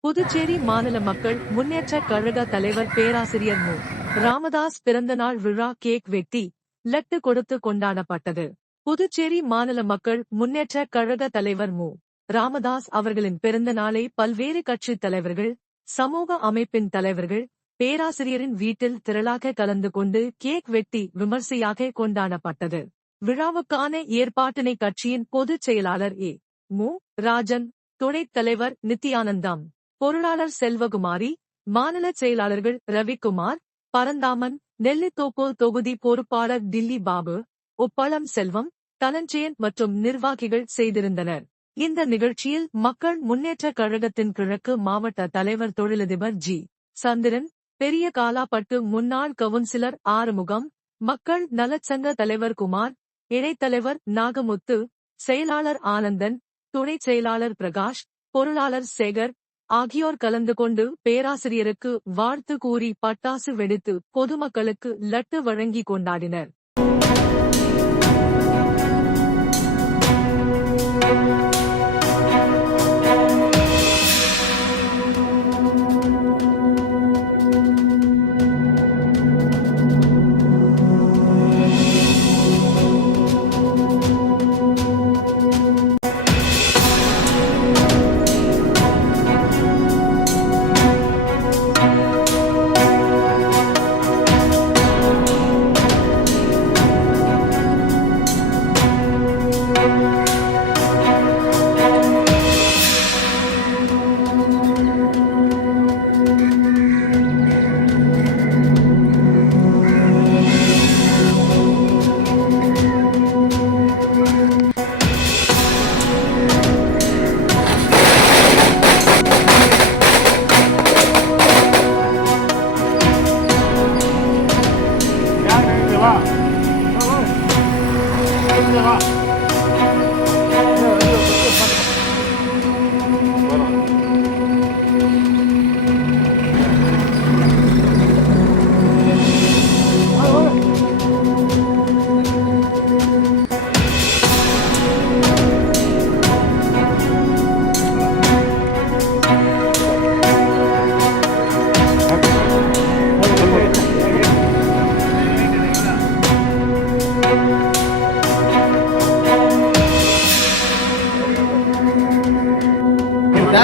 புதுச்சேரி மாநில மக்கள் முன்னேற்றக் கழக தலைவர் பேராசிரியர் மு. ராமதாஸ் பிறந்தநாள் விழா கேக் வெட்டி லட்டு கொடுத்து கொண்டாடப்பட்டது. புதுச்சேரி மாநில மக்கள் முன்னேற்றக் கழக தலைவர் மு. ராமதாஸ் அவர்களின் பிறந்த நாளை பல்வேறு கட்சித் தலைவர்கள், சமூக அமைப்பின் தலைவர்கள், பேராசிரியரின் வீட்டில் திரளாக கலந்து கொண்டு கேக் வெட்டி விமர்சையாக கொண்டாடப்பட்டது. விழாவுக்கான ஏற்பாட்டினை கட்சியின் பொதுச் செயலாளர் ஏ. மு. ராஜன், துணைத் தலைவர் நித்யானந்தம், பொருளாளர் செல்வகுமாரி, மாநில செயலாளர்கள் ரவிக்குமார், பரந்தாமன், நெல்லித்தோப்பு தொகுதி பொறுப்பாளர் டில்லி பாபு, உப்பளம் செல்வம், தனஞ்சயன் மற்றும் நிர்வாகிகள் செய்திருந்தனர். இந்த நிகழ்ச்சியில் மக்கள் முன்னேற்றக் கழகத்தின் கிழக்கு மாவட்ட தலைவர் தொழிலதிபர் ஜி. சந்திரன், பெரிய காலாப்பட்டு முன்னாள் கவுன்சிலர் ஆறுமுகம், மக்கள் நலச்சங்க தலைவர் குமார், இணைத்தலைவர் நாகமுத்து, செயலாளர் ஆனந்தன், துணைச் செயலாளர் பிரகாஷ், பொருளாளர் சேகர் ஆகியோர் கலந்து கொண்டு பேராசிரியருக்கு வாழ்த்து கூறி பட்டாசு வெடித்து பொதுமக்களுக்கு லட்டு வழங்கி கொண்டாடினர்.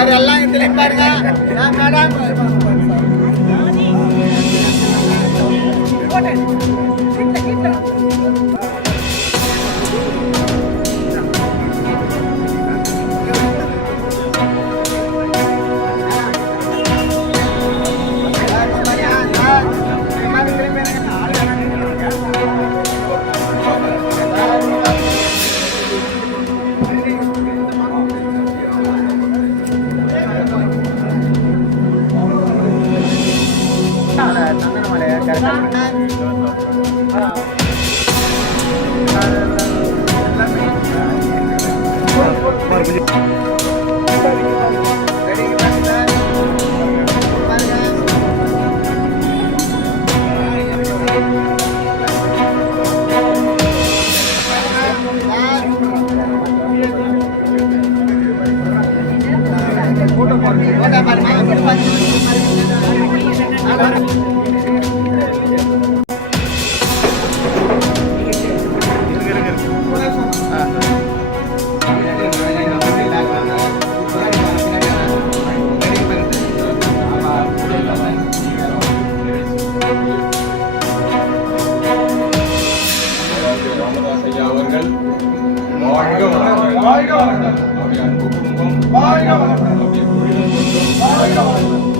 எல்லாம் இதுல பாருங்க மேடம் வாழ்க வளமுடன். அவருடைய அன்பு குடும்பம் வாழ்க வளமுடன். வாழ்க வளமுடன்.